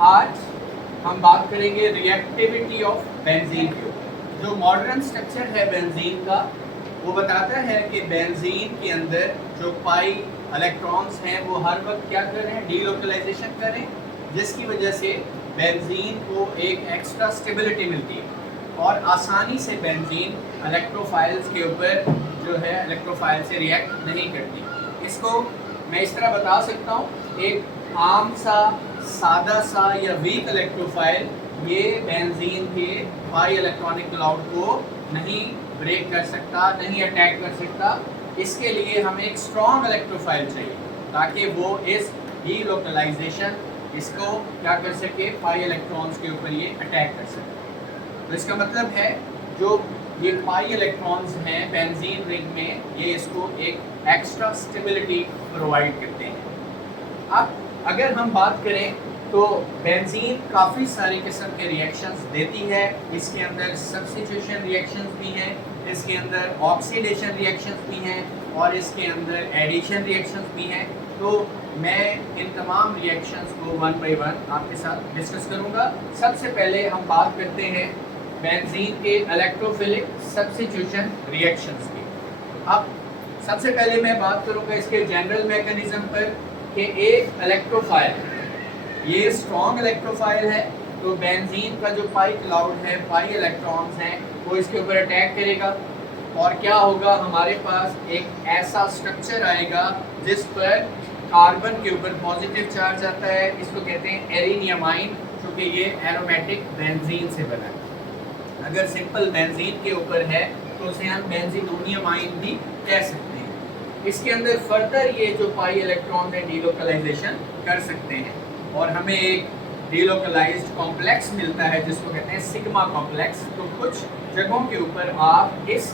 आज हम बात करेंगे रिएक्टिविटी ऑफ बेंजीन के ऊपर। जो मॉडर्न स्ट्रक्चर है बेंजीन का वो बताता है कि बेंजीन के अंदर जो पाई इलेक्ट्रॉन्स हैं वो हर वक्त क्या कर रहे हैं, डीलोकलाइजेशन कर रहे हैं, जिसकी वजह से बेंजीन को एक एक्स्ट्रा स्टेबिलिटी मिलती है और आसानी से बेंजीन इलेक्ट्रोफाइल्स के ऊपर जो है इलेक्ट्रोफाइल से रिएक्ट नहीं करती। इसको मैं इस तरह बता सकता हूँ, एक आम सा सादा सा या वीक इलेक्ट्रोफाइल ये बेंजीन के पाई इलेक्ट्रॉनिक क्लाउड को नहीं ब्रेक कर सकता, नहीं अटैक कर सकता। इसके लिए हमें एक स्ट्रॉन्ग इलेक्ट्रोफाइल चाहिए ताकि वो इस डीलोकलाइजेशन इसको क्या कर सके, पाई इलेक्ट्रॉन्स के ऊपर ये अटैक कर सके। तो इसका मतलब है जो ये पाई इलेक्ट्रॉन्स हैं बेंजीन रिंग में, ये इसको एक एक्स्ट्रा स्टेबिलिटी प्रोवाइड करते हैं। अब अगर हम बात करें तो बेंजीन काफ़ी सारे किस्म के रिएक्शंस देती है। इसके अंदर सब्स्टिट्यूशन रिएक्शंस भी हैं, इसके अंदर ऑक्सीडेशन रिएक्शंस भी हैं और इसके अंदर एडिशन रिएक्शंस भी हैं। तो मैं इन तमाम रिएक्शंस को वन बाय वन आपके साथ डिस्कस करूंगा। सबसे पहले हम बात करते हैं बेंजीन के इलेक्ट्रोफिलिक सब्स्टिट्यूशन रिएक्शंस की। अब सबसे पहले मैं बात करूंगा इसके जनरल मैकेनिज्म पर कि एक इलेक्ट्रोफाइल ये स्ट्रॉन्ग इलेक्ट्रोफाइल है तो बेंजीन का जो पाई क्लाउड है, पाई इलेक्ट्रॉन्स हैं, वो इसके ऊपर अटैक करेगा और क्या होगा, हमारे पास एक ऐसा स्ट्रक्चर आएगा जिस पर कार्बन के ऊपर पॉजिटिव चार्ज आता है। इसको कहते हैं एरिनियमाइन, क्योंकि ये एरोमेटिक बेंजीन से बना है। अगर सिंपल बेंजीन के ऊपर है तो उसे हम बेंजीनोनियमाइन भी कह सकते हैं। इसके अंदर फर्दर ये जो पाई इलेक्ट्रॉन है डीलोकलाइजेशन कर सकते हैं और हमें एक डीलोकलाइज्ड कॉम्प्लेक्स मिलता है जिसको कहते हैं सिग्मा कॉम्प्लेक्स। तो कुछ जगहों के ऊपर आप इस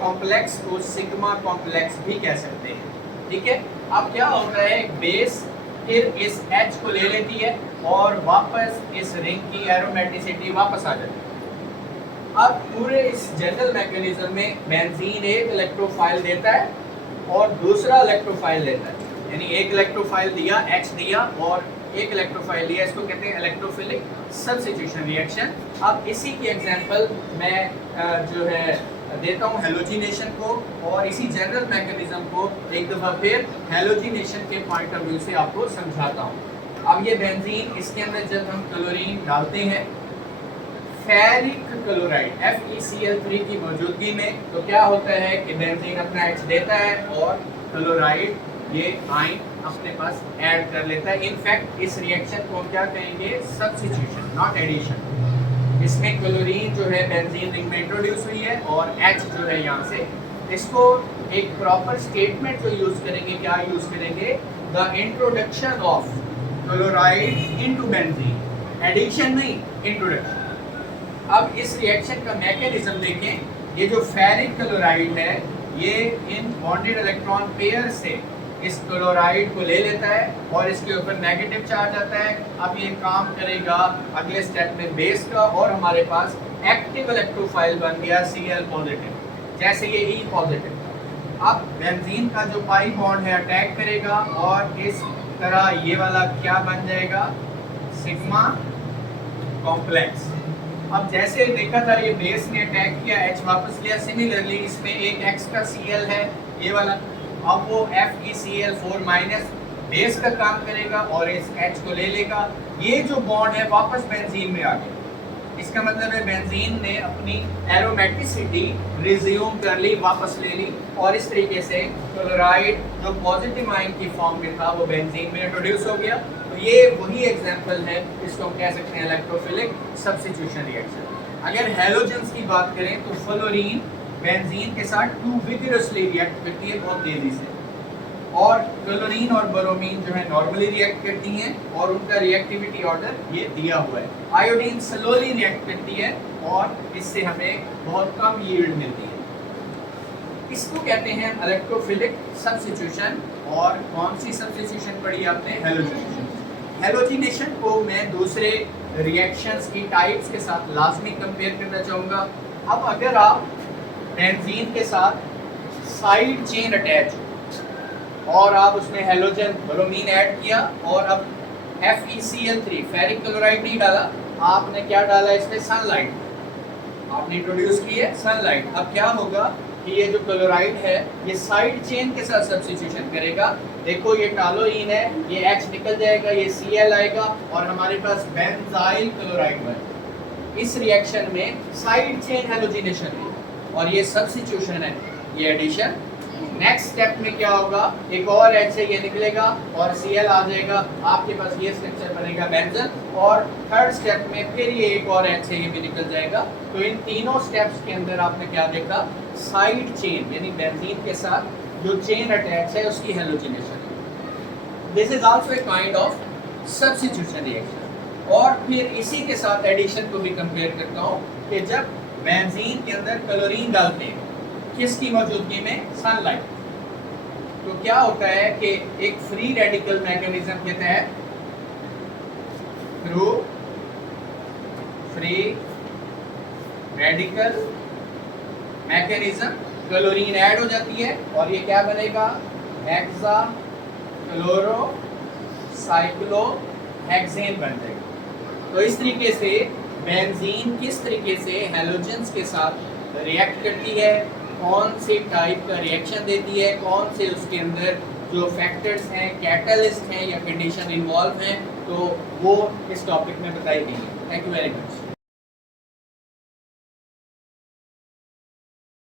कॉम्प्लेक्स को सिग्मा कॉम्प्लेक्स भी कह सकते हैं, ठीक है। अब क्या होता है, बेस फिर इस H को ले लेती है और वापस इस रिंग की एरोमेटिसिटी वापस आ जाती है। अब पूरे इस जनरल मैकेनिज्म में बेंजीन एक इलेक्ट्रोफाइल देता है और दूसरा इलेक्ट्रोफाइल लेता है, यानी एक इलेक्ट्रोफाइल दिया, H दिया और एक इलेक्ट्रोफाइल दिया। इसको कहते हैं इलेक्ट्रोफिलिक सब्स्टिट्यूशन रिएक्शन। अब इसी की एग्जांपल मैं जो है देता हूँ हैलोजिनेशन को, और इसी जनरल मैकेनिज्म को एक दफ़ा फिर हैलोजिनेशन के पॉइंट ऑफ व्यू से आपको समझाता हूँ। अब ये बेंजीन, इसके अंदर जब हम क्लोरीन डालते हैं फेरिक क्लोराइड FeCl3 की मौजूदगी में, तो क्या होता है कि बेंजीन अपना H देता है और क्लोराइड ये आयन अपने पास ऐड कर लेता है। इनफैक्ट इस रिएक्शन को क्या कहेंगे, सब्स्टिट्यूशन नॉट एडिशन। इसमें क्लोरीन जो है बेंजीन रिंग में इंट्रोड्यूस हुई है और H जो है यहाँ से, इसको एक प्रॉपर स्टेटमेंट जो यूज़ करेंगे, क्या यूज़ करेंगे, the introduction of chloride into benzene, addition नहीं, इंट्रोडक्शन। अब इस रिएक्शन का मैकेनिज्म देखें, ये जो फेरिक क्लोराइड है ये इन बॉन्डेड इलेक्ट्रॉन पेयर से इस क्लोराइड को ले लेता है और इसके ऊपर नेगेटिव चार्ज आता है। अब ये काम करेगा अगले स्टेप में बेस का और हमारे पास एक्टिव इलेक्ट्रोफाइल बन गया Cl पॉजिटिव, जैसे ये E पॉजिटिव। अब बेंजीन का जो पाई बॉन्ड है अटैक करेगा और इस तरह ये वाला क्या बन जाएगा, सिग्मा कॉम्प्लेक्स। अब जैसे देखा था ये बेस ने अटैक किया, H वापस लिया, सिमिलरली इसमें एक एक्स्ट्रा Cl है ये वाला, अब वो FeCl4- बेस का काम करेगा और इस H को ले लेगा। ये जो बॉन्ड है वापस बेंजीन में आ गया। इसका मतलब है बेंजीन ने अपनी एरोमेटिसिटी रिज्यूम कर ली, वापस ले ली और इस तरीके से क्लोराइड जो पॉजिटिव आयन की फॉर्म में था वो बेंजीन में इंट्रोड्यूस हो गया। तो ये वही एग्जांपल है, इसको हम कह सकते हैं इलेक्ट्रोफिलिक सब्स्टिट्यूशन रिएक्शन। अगर हैलोजेंस की बात करें तो फ्लोरीन बेंजीन के साथ टू विगरसली रिएक्ट करती है, बहुत तेजी से, और क्लोरीन और ब्रोमीन जो है नॉर्मली रिएक्ट करती हैं और उनका रिएक्टिविटी ऑर्डर ये दिया हुआ है। आयोडीन स्लोली रिएक्ट करती है और इससे हमें बहुत कम यील्ड मिलती है। इसको कहते हैं इलेक्ट्रोफिलिक सब्स्टिट्यूशन। और कौन सी सब्स्टिट्यूशन पढ़ी आपने, हैलोजिनेशन। हैलोजिनेशन को मैं दूसरे रिएक्शंस की टाइप्स के साथ लाजमी कंपेयर करना चाहूँगा। अब अगर आप बेंजीन के साथ साइड चेन अटैच और आप उसमें हैलोजन ब्रोमीन ऐड किया और अब FeCl3 फेरिक क्लोराइड नहीं डाला, आपने क्या डाला इसमें, सनलाइट, आपने इंट्रोड्यूस की है सनलाइट। अब क्या होगा कि ये जो क्लोराइड है ये साइड चेन के साथ सब्स्टिट्यूशन करेगा। देखो ये टॉलुईन है, ये H निकल जाएगा, ये Cl आएगा और हमारे पास बेंजाइल क्लोराइड बनेगा। इस रिएक्शन में साइड चेन हैलोजिनेशन है और ये सब्स्टिट्यूशन है, ये एडिशन। नेक्स्ट स्टेप में क्या होगा, एक और H है ये निकलेगा और Cl आ जाएगा, आपके पास ये स्ट्रक्चर बनेगा बेंजन। और थर्ड स्टेप में फिर ये एक और H है ये भी निकल जाएगा। तो इन तीनों स्टेप्स के अंदर आपने क्या देखा, साइड चेन यानी बेंजीन के साथ जो चेन अटैच है उसकी हैलोजिनेशन है। This is also a kind of substitution reaction. और फिर इसी के साथ एडिशन को भी कंपेयर करता हूँ कि जब बेंजीन के अंदर क्लोरीन डालते हैं किसकी मौजूदगी में, सनलाइट, तो क्या होता है कि एक फ्री रेडिकल मैकेनिज्म के तहत through free radical mechanism chlorine add हो जाती है और ये क्या बनेगा, हेक्सा क्लोरो साइक्लोहेक्सेन बन जाएगा। तो इस तरीके से बेंजीन किस तरीके से हैलोजेंस के साथ रिएक्ट करती है, कौन से टाइप का रिएक्शन देती है, कौन से उसके अंदर जो फैक्टर्स हैं, कैटलिस्ट हैं या कंडीशन इन्वॉल्व हैं, तो वो इस टॉपिक में बताई गई है। Thank you very much.